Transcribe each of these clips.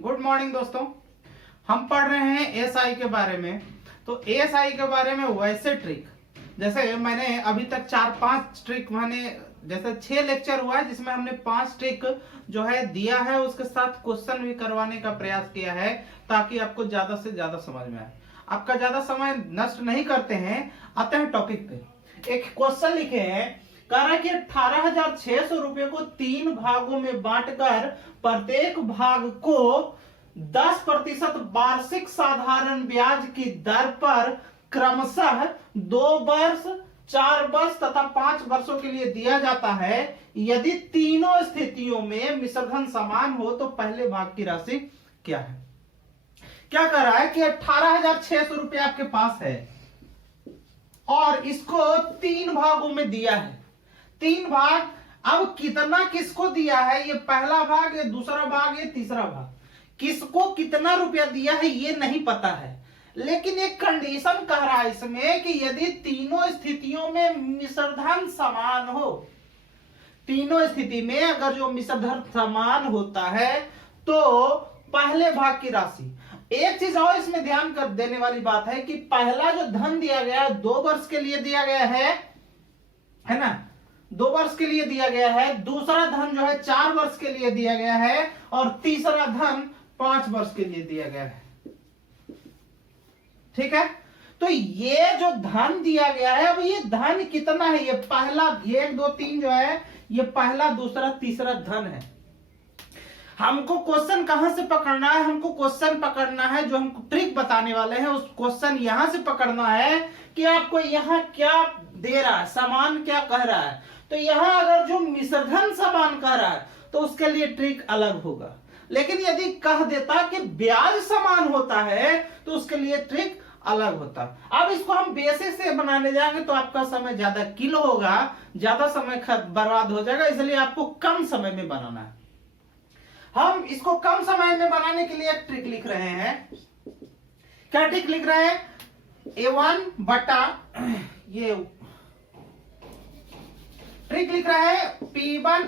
Good morning दोस्तों। हम पढ़ रहे हैं एएसआई के बारे में। तो एएसआई के बारे में वैसे ट्रिक, जैसे मैंने अभी तक 4-5 ट्रिक जैसे 6 लेक्चर हुआ है जिसमें हमने 5 ट्रिक जो है दिया है, उसके साथ क्वेश्चन भी करवाने का प्रयास किया है ताकि आपको ज्यादा से ज्यादा समझ में आए। आपका ज्यादा समय नष्ट नहीं करते हैं, आते हैं टॉपिक पे। एक क्वेश्चन लिखे हैं, कह रहा है कि 18,600 रुपए को 3 भागों में बांटकर प्रत्येक भाग को 10% वार्षिक साधारण ब्याज की दर पर क्रमशः 2 वर्ष, 4 वर्ष तथा 5 वर्षों के लिए दिया जाता है। यदि तीनों स्थितियों में मिश्रधन समान हो तो पहले भाग की राशि क्या है। क्या कर रहा है कि 18,600 रुपए आपके पास है और इसको 3 भागों में दिया है। 3 भाग, अब कितना किसको दिया है, ये पहला भाग, ये दूसरा भाग, ये तीसरा भाग, किसको कितना रुपया दिया है ये नहीं पता है। लेकिन एक कंडीशन कह रहा है इसमें कि यदि तीनों स्थितियों में मिश्रधन समान हो, तीनों स्थिति में अगर जो मिश्रधन समान होता है तो पहले भाग की राशि। एक चीज और इसमें ध्यान कर देने वाली बात है कि पहला जो धन दिया गया है 2 वर्ष के लिए दिया गया है ना, 2 वर्ष के लिए दिया गया है। दूसरा धन जो है 4 वर्ष के लिए दिया गया है और तीसरा धन 5 वर्ष के लिए दिया गया है। ठीक है, तो ये जो धन दिया गया है, अब ये धन कितना है, ये पहला 1 2 3 जो है ये पहला, दूसरा, तीसरा धन है। हमको क्वेश्चन कहां से पकड़ना है, हमको क्वेश्चन पकड़ना है जो हमको ट्रिक बताने वाले हैं, उस क्वेश्चन यहां से पकड़ना है कि आपको यहां क्या दे रहा है, समान क्या कह रहा है। तो यहां अगर जो मिश्रधन समान कह रहा है तो उसके लिए ट्रिक अलग होगा, लेकिन यदि कह देता कि ब्याज समान होता है तो उसके लिए ट्रिक अलग होता। अब इसको हम बेसिक से बनाने जाएंगे तो आपका समय ज्यादा किल होगा, ज्यादा समय बर्बाद हो जाएगा, इसलिए आपको कम समय में बनाना है। हम इसको कम समय में बनाने के लिए एक ट्रिक लिख रहे हैं। क्या ट्रिक लिख रहे हैं, A1 बटा ये ट्रिक लिख रहा है P1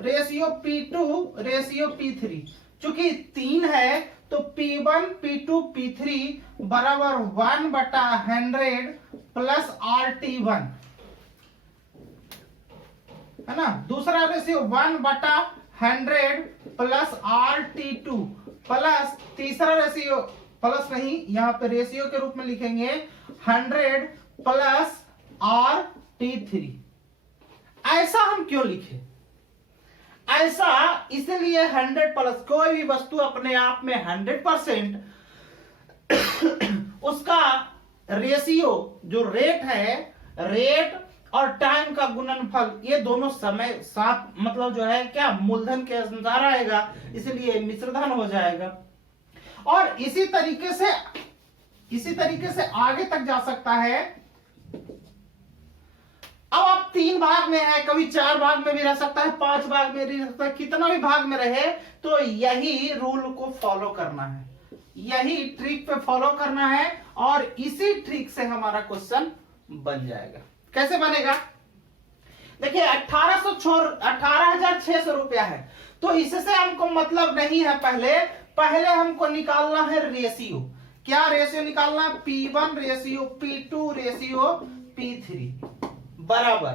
ratio P2 ratio P3। चूंकि 3 है तो P1 P2 P3 बराबर 1 बटा 100 प्लस RT1 है ना। दूसरा रेशियो 1 बटा 100 प्लस RT2 प्लस तीसरा रेशियो, प्लस नहीं यहां पे रेशियो के रूप में लिखेंगे 100 प्लस RT3। ऐसा हम क्यों लिखे, ऐसा इसलिए 100 प्लस, कोई भी वस्तु अपने आप में 100% उसका रेशियो जो रेट है, रेट और टाइम का गुणनफल, ये दोनों समय साथ मतलब जो है क्या मूलधन के अनुसार आएगा, इसलिए मिश्रधन हो जाएगा। और इसी तरीके से आगे तक जा सकता है। अब आप 3 भाग में है, कभी 4 भाग में भी रह सकता है, 5 भाग में भी रह सकता है, कितना भी भाग में रहे तो यही रूल को फॉलो करना है, यही ट्रिक पे फॉलो करना है और इसी ट्रिक से हमारा क्वेश्चन बन जाएगा। कैसे बनेगा, देखिए 18,600 रुपया है तो इससे हमको मतलब नहीं है। पहले हमको निकालना है रेशियो। क्या रेशियो निकालना है, P1 ratio P2 ratio P3 बराबर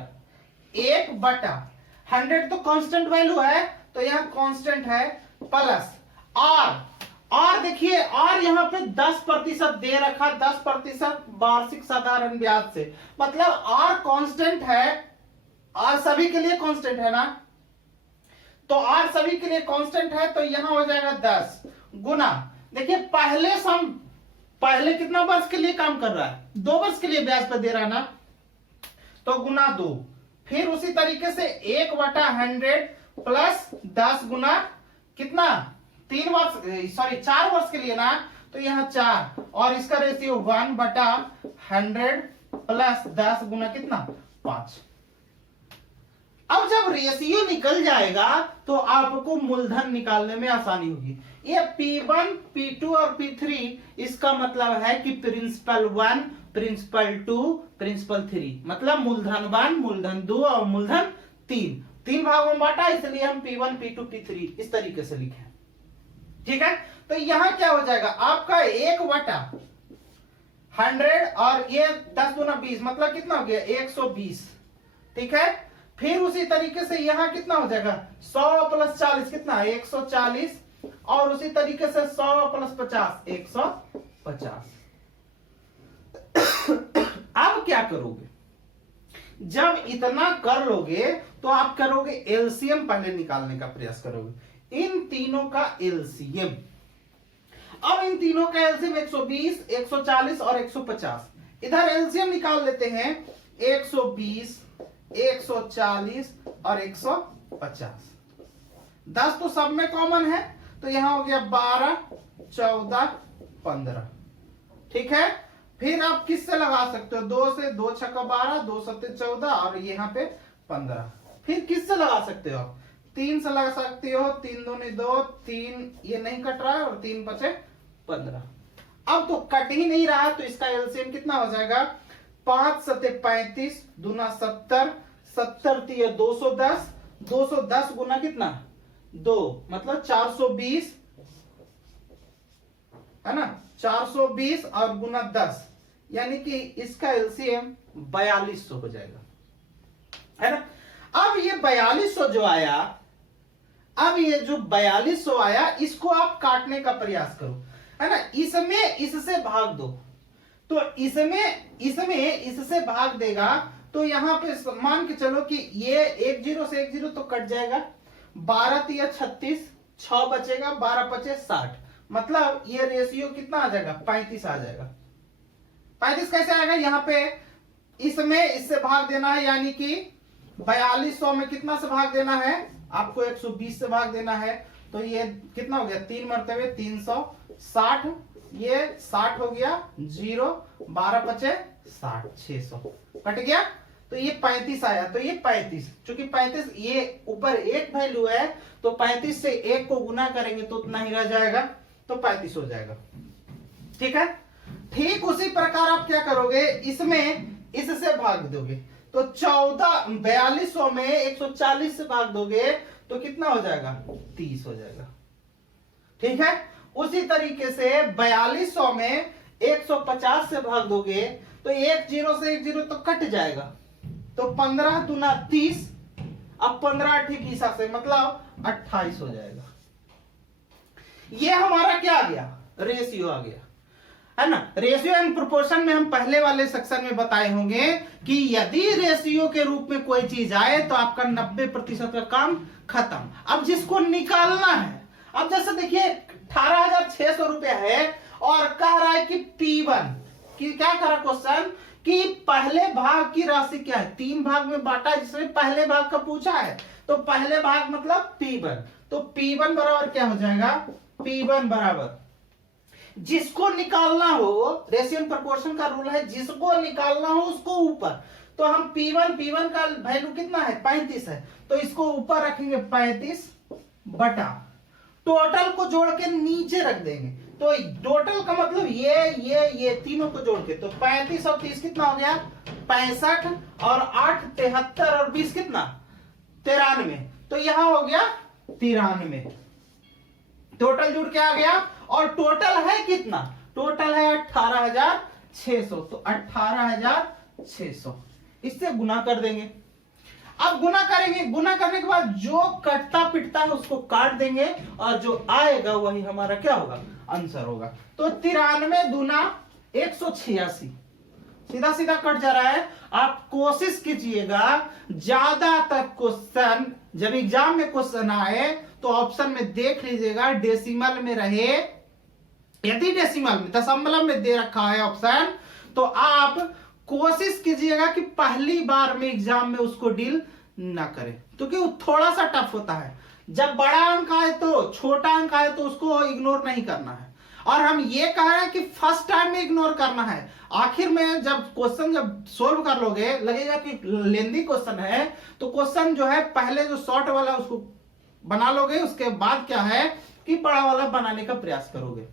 1 बटा 100 तो कांस्टेंट वैल्यू है तो यहां कांस्टेंट है, प्लस और देखिए और यहां पे 10% दे रखा, 10% वार्षिक साधारण ब्याज से, मतलब R कांस्टेंट है, R सभी के लिए कांस्टेंट है ना, तो R सभी के लिए कांस्टेंट है तो यहां हो जाएगा 10 गुना, देखिए पहले कितना वर्ष के लिए काम कर रहा है, 2 वर्ष के लिए ब्याज पर दे रहा है ना, तो गुना 2, फिर उसी तरीके से 1 बटा 100 प्लस 10 गुना कितना 4 वर्ष के लिए ना, तो यहाँ 4 और इसका रेशियो 1 बटा 100 प्लस 10 गुना कितना 5। अब जब रेशियो निकल जाएगा तो आपको मूलधन निकालने में आसानी होगी। ये P1 P2 और P3 इसका मतलब है कि प्रिंसिपल 1 प्रिंसिपल 2 प्रिंसिपल 3, मतलब मूलधन 1 मूलधन 2 और मूलधन 3 भागों में बांटा, इसलिए हम P1 P2 P3 इस तरीके से लिखे। ठीक है, तो यहां क्या हो जाएगा आपका 1/100 और ये 10 दूना 20 मतलब कितना हो गया 120। ठीक है, फिर उसी तरीके से यहां कितना हो जाएगा 100 + 40 कितना 140 और उसी तरीके से 100 + 50 150। अब क्या करोगे, जब इतना कर लोगे तो आप करोगे एलसीएम पहले निकालने का प्रयास करोगे, इन तीनों का एलसीएम। अब इन तीनों का एलसीएम 120, 140 और 150। इधर एलसीएम निकाल लेते हैं 120, 140 और 150। 10 तो सब में कॉमन है, तो यहां हो गया 12, 14, 15। ठीक है, फिर आप किससे लगा सकते हो 2 से, 2 × 6 = 12, 2 × 7 = 14 और यहाँ पे 15। फिर किससे लगा सकते हो 3 से लगा सकते हो, 3 दूनी 2, 3 ये नहीं कट रहा है और 3 बचे 15। अब तो कट ही नहीं रहा, तो इसका एलसीएम कितना हो जाएगा 5 × 7 = 35, दूना 70, 70 × 3 = 210, 210 गुना कितना 2 मतलब 420 है ना, 420 और गुना 10 यानी कि इसका एलसीएम 4200 हो जाएगा, है ना। अब ये 4200 जो आया, अब ये जो 4200 आया इसको आप काटने का प्रयास करो, है ना। इसमें इससे भाग दो, तो इसमें इससे भाग देगा, तो यहां पे मान के चलो कि ये 1 0 से 1 0 तो कट जाएगा, 12 × 3 = 36, 6 बचेगा, 12 × 5 = 60, मतलब ये रेशियो कितना आ जाएगा 35 आ जाएगा। 35 कैसे आएगा, यहाँ पे इसमें इससे भाग देना है, यानी कि 4200 में कितना से भाग देना है आपको 120 से भाग देना है, तो ये कितना हो गया 3 मरतबे 360, ये 60 हो गया 0, 12 बचे 60, 600 कट गया, तो ये 35 आया। तो ये 35, चूंकि 35 ये ऊपर एक वैल्यू है, तो 35 से 1 को गुना करेंगे तो उतना ही रह जाएगा, तो 35 हो जाएगा। ठीक है, ठीक उसी प्रकार आप क्या करोगे, इसमें इससे भाग दोगे, तो 4200 में 140 से भाग दोगे तो कितना हो जाएगा 30 हो जाएगा। ठीक है, उसी तरीके से 4200 में 150 से भाग दोगे तो 1 0 से 1 0 तो कट जाएगा, तो 15 दूना 30, अब 15 ठीक हिसाब से मतलब 28 हो जाएगा। ये हमारा क्या आ गया रेशियो आ गया, है ना। रेशियो एंड प्रोपोर्शन में हम पहले वाले सेक्शन में बताए होंगे कि यदि रेशियो के रूप में कोई चीज आए तो आपका 90% का काम खत्म। अब जिसको निकालना है, अब जैसे देखिए 18,600 रुपया है और कह रहा है कि P1 कि क्या करा क्वेश्चन कि पहले भाग की राशि क्या है, 3 भाग में बांटा है जिसमें पहले भाग का पूछा है, तो पहले भाग मतलब P1, तो P1 बराबर क्या हो जाएगा, P1 बराबर जिसको निकालना हो, रेशियो एंड प्रोपोर्शन का रूल है जिसको निकालना हो उसको ऊपर, तो हम P1 का वैल्यू कितना है 35 है, तो इसको ऊपर रखेंगे 35 बटा टोटल को जोड़ के नीचे रख देंगे, तो टोटल का मतलब ये तीनों को जोड़ के, तो 35 और 30 कितना हो गया 65 और 8 73 और 20 कितना 93, तो यहां हो गया 93, टोटल जुड़ के आ गया और टोटल है कितना, टोटल है 18,600, तो 18,600 इससे गुना कर देंगे। अब गुना करेंगे, गुना करने के बाद जो कटता पिटता है उसको काट देंगे और जो आएगा वही हमारा क्या होगा आंसर होगा, तो 93 दूना 186, सीधा सीधा कट जा रहा है। आप कोशिश कीजिएगा ज्यादातर क्वेश्चन जब एग्जाम में क्वेश्चन आए तो ऑप्शन में देख लीजिएगा डेसिमल में रहे, यदि डेसिमल में दशमलव में दे रखा है ऑप्शन तो आप कोशिश कीजिएगा कि पहली बार में एग्जाम में उसको डील ना करें, क्योंकि वो थोड़ा सा टफ होता है। जब बड़ा अंक आए तो छोटा अंक आए तो उसको इग्नोर नहीं करना है, और हम ये कह रहे हैं कि फर्स्ट टाइम में इग्नोर करना है, आखिर में जब क्वेश्चन जब सोल्व कर लोगे लगेगा कि लेंदी क्वेश्चन है, तो क्वेश्चन जो है पहले जो शॉर्ट वाला उसको बना लोगे, उसके बाद क्या है कि बड़ा वाला बनाने का प्रयास करोगे,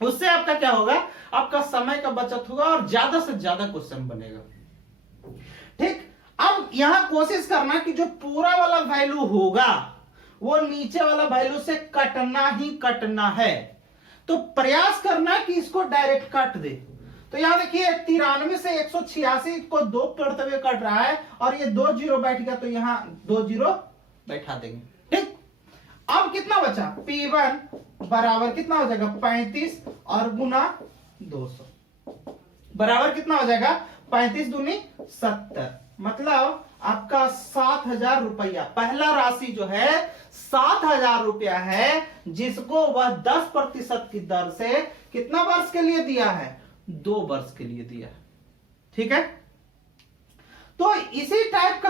उससे आपका क्या होगा, आपका समय का बचत होगा और ज्यादा से ज्यादा क्वेश्चन बनेगा। ठीक, अब यहां कोशिश करना कि जो पूरा वाला वैल्यू होगा वो नीचे वाला वैल्यू से कटना ही कटना है। तो प्रयास करना कि इसको डायरेक्ट काट दे। तो यहां देखिए 93 से 186 को 2 करते हुए कट रहा है और ये 2 जीरो बैठ गया, तो यहां 2 जीरो बैठा देंगे। ठीक, अब कितना बचा, P1 बराबर कितना हो जाएगा 35 और गुना 200 बराबर कितना हो जाएगा 35 दूनी 70, मतलब आपका 7,000 रुपया। पहला राशि जो है 7,000 रुपया है, जिसको वह 10% की दर से कितना वर्ष के लिए दिया है, 2 वर्ष के लिए दिया है। ठीक है, तो इसी टाइप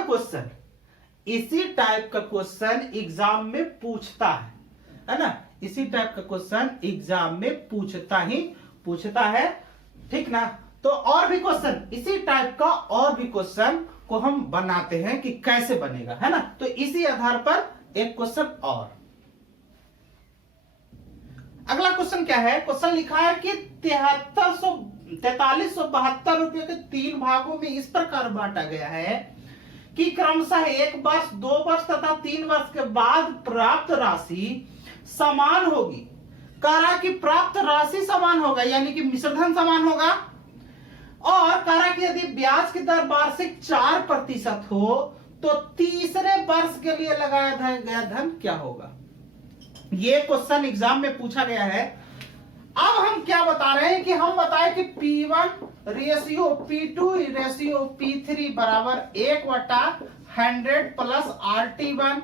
का क्वेश्चन एग्जाम में पूछता है ना, इसी टाइप का क्वेश्चन एग्जाम में पूछता है। ठीक ना, तो और भी क्वेश्चन इसी टाइप का, और भी क्वेश्चन को हम बनाते हैं कि कैसे बनेगा, है ना। तो इसी आधार पर एक क्वेश्चन और, अगला क्वेश्चन क्या है, क्वेश्चन लिखा है कि 4372 रुपए के 3 भागों में इस प्रकार बांटा गया है कि क्रमशः 1 वर्ष, 2 वर्ष तथा 3 वर्ष के बाद प्राप्त राशि समान होगी। कह रहा कि प्राप्त राशि समान होगा, यानी कि मिश्रधन समान होगा, और कह रहा कि यदि ब्याज की दर वार्षिक 4% हो तो तीसरे वर्ष के लिए लगाया गया धन क्या होगा। ये क्वेश्चन एग्जाम में पूछा गया है। अब हम क्या बता रहे हैं कि हम बताए कि P1 ratio P2 ratio P3 बराबर 1/100 प्लस RT1,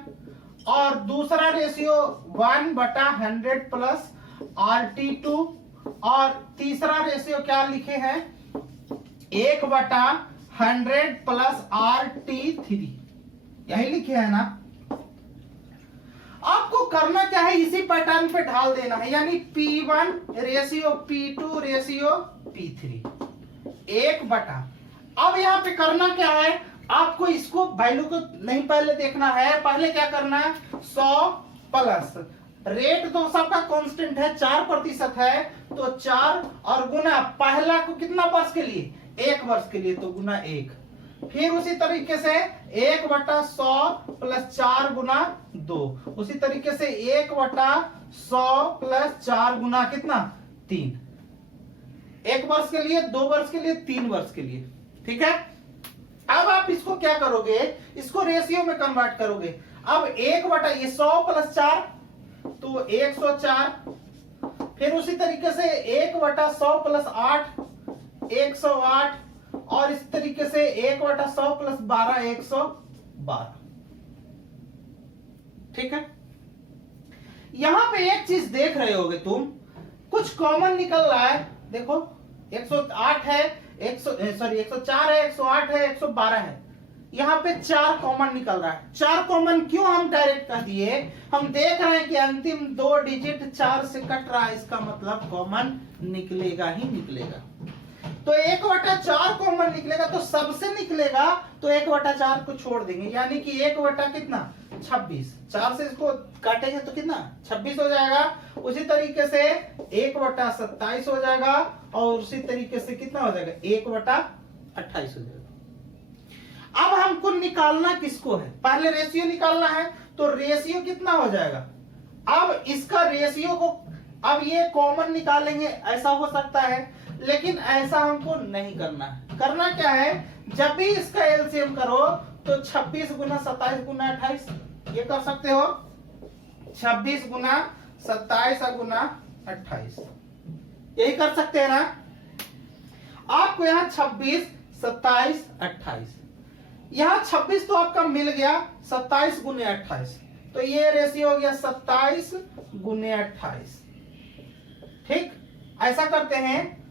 और दूसरा रेशियो 1/100 प्लस RT2, और तीसरा रेशियो क्या लिखे हैं 1/100 प्लस RT3, यही लिखे है ना। आपको करना क्या है, इसी पैटर्न पे ढाल देना है, यानी P1 ratio P2 ratio P3 अब यहाँ पे करना क्या है, आपको इसको वैल्यू को नहीं पहले देखना है, पहले क्या करना है 100 प्लस रेट तो सबका कांस्टेंट है 4% है, तो 4 और गुना पहला को कितना वर्ष के लिए, 1 वर्ष के लिए, तो गुना 1, फिर उसी तरीके से 1/100 प्लस 4 गुना 2, उसी तरीके से 1/100 प्लस 4 गुना कितना 3, 1 वर्ष के लिए, 2 वर्ष के लिए, 3 वर्ष के लिए। ठीक है, अब आप इसको क्या करोगे, इसको रेशियो में कन्वर्ट करोगे। अब 1/100 प्लस 4 तो 104, फिर उसी तरीके से 1/100 प्लस 8 108, और इस तरीके से 1/100 प्लस 12 112। ठीक है, यहां पे एक चीज देख रहे होगे तुम, कुछ कॉमन निकल रहा है। देखो 108 है, 104 है, 108 है, 112 है, यहाँ पे 4 कॉमन निकल रहा है। 4 कॉमन क्यों हम डायरेक्ट कह दिए, हम देख रहे हैं कि अंतिम 2 डिजिट 4 से कट रहा है, इसका मतलब कॉमन निकलेगा ही निकलेगा। तो 1/4 कॉमन निकलेगा, तो सबसे निकलेगा, तो 1/4 को छोड़ देंगे, यानी कि 1 कितना 26, 4 से इसको काटेंगे तो कितना 26 हो जाएगा। उसी तरीके से 1/27 हो जाएगा, और उसी तरीके से कितना हो जाएगा 1/28 हो जाएगा। अब हमको निकालना किसको है, पहले रेशियो निकालना है, तो रेशियो कितना हो जाएगा। अब इसका रेशियो को, अब ये कॉमन निकालेंगे, ऐसा हो सकता है, लेकिन ऐसा हमको नहीं करना है। करना क्या है, जब भी इसका एलसीएम करो तो 26 गुना 27 गुना 28, ये कर सकते हो, 26 गुना 27 गुना 28, यही कर सकते हैं ना। आपको यहाँ 26 27 28, यहाँ 26 तो आपका मिल गया, 27 गुने 28, तो ये रेशियो हो गया 27 गुने 28। ठीक, ऐसा करते हैं।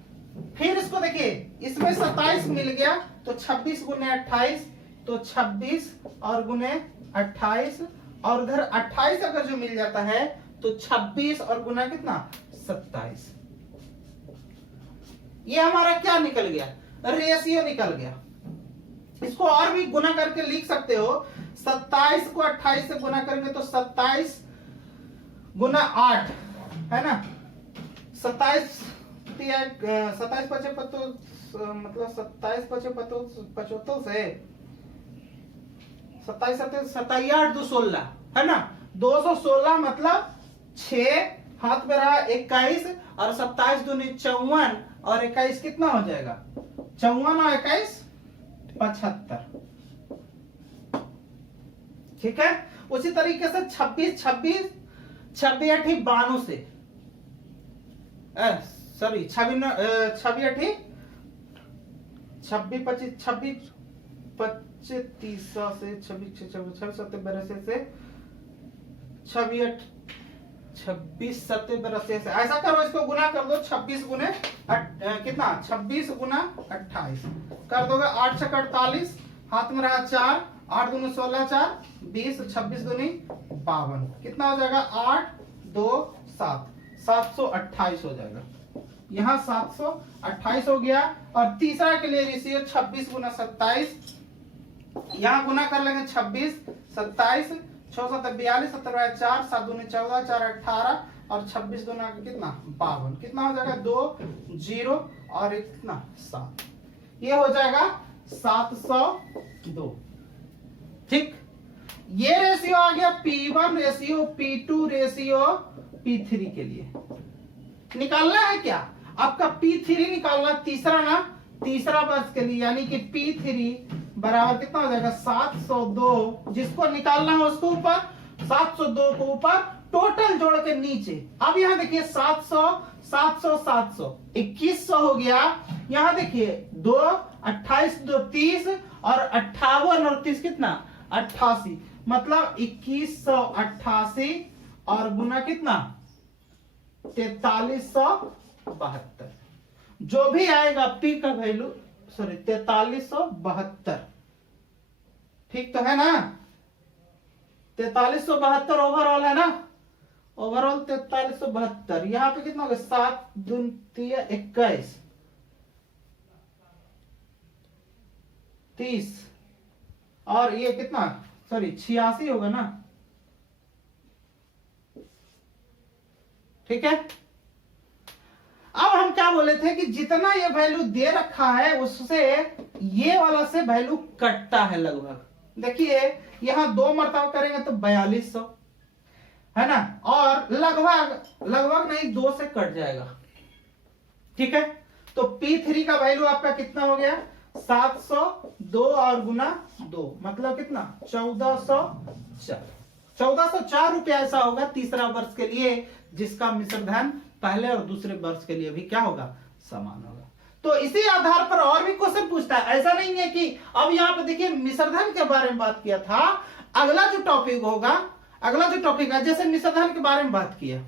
फिर इसको देखिए, इसमें 27 मिल गया, तो 26 गुने 28, तो 26 और गुने 28, और उधर 28 अगर जो मिल जाता है तो 26 और गुना कितना 27, ये हमारा क्या निकल गया, रेशियो निकल गया। इसको और भी गुना करके लिख सकते हो, 27 को 28 से गुना करेंगे तो 27 गुना 8 है ना, 27 55 मतलब 27 55 से 27 8 2 16 है ना, 216 मतलब 6, हाथ में रहा 21 और 27 दूनी 54 और 21 कितना हो जाएगा? 54 और 21 75। ठीक है। उसी तरीके से 26 26 26 8 92 से सॉरी 26 26 26 25 26 25 30 से 26 26 27 से 26 26 27 से ऐसा करो, इसको गुना कर दो। 26 गुने कितना? 26 गुना 28 कर दोगे 8 छक 48, हाथ में रहा 4, 8 दूनी 16 4 20, 26 दूनी 52, कितना हो जाएगा? 8 2 7 728 हो जाएगा। यहाँ 728 हो गया। और तीसरा के लिए रेशियो 26 गुना 27, यहाँ गुना कर लेंगे 26 27 6 7 42 7 4 7 दूनी 14 4 18 और 26 दूना कितना? 52, कितना हो जाएगा? 2 0 और कितना? 7, ये हो जाएगा 702। ठीक, ये रेशियो आ गया P1 ratio P2 ratio P3 के लिए। निकालना है क्या? आपका P3 निकालना, तीसरा ना, तीसरा वर्ष के लिए, यानी कि P3 बराबर कितना हो जाएगा? 702। जिसको निकालना है उसको ऊपर, 702 को ऊपर, टोटल जोड़ के नीचे। अब यहाँ देखिए 700 700 700 2100 हो गया। यहाँ देखिए 2 28 2 30 और 58 और 30 कितना? 88, मतलब 2188 और गुना कितना? 4372। जो भी आएगा P का वैल्यू, सॉरी 4372। ठीक तो है ना? 4372 ओवरऑल है ना? ओवरऑल 4372। यहाँ पे कितना हो गया? 7 दूनी 21 30 और ये कितना? सॉरी 86 होगा ना? ठीक है। अब हम क्या बोले थे कि जितना ये वैल्यू दे रखा है उससे ये वाला से वैल्यू कटता है लगभग। देखिए यहां 2 मरतबा करेंगे तो 4200 है ना, और लगभग नहीं 2 से कट जाएगा। ठीक है, तो P3 का वैल्यू आपका कितना हो गया? 702 और गुना 2 मतलब कितना? 1404 रुपया ऐसा होगा तीसरा वर्ष के लिए, जिसका मिश्र धन पहले और दूसरे वर्ष के लिए भी क्या होगा? समान होगा। तो इसी आधार पर और भी क्वेश्चन पूछता है। ऐसा नहीं है कि अब यहाँ पे देखिए मिश्र धन के बारे में बात किया था, अगला जो टॉपिक होगा, अगला जो टॉपिक है, जैसे मिश्र धन के बारे में बात किया,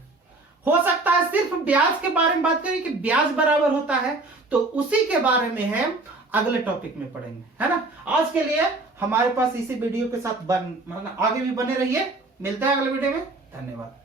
हो सकता है सिर्फ ब्याज के बारे में बात करें कि ब्याज बराबर होता है, तो उसी के बारे में है अगले टॉपिक में पढ़ेंगे, है ना। आज के लिए हमारे पास इसी वीडियो के साथ आगे भी बने रहिए। मिलते हैं अगले वीडियो में। धन्यवाद।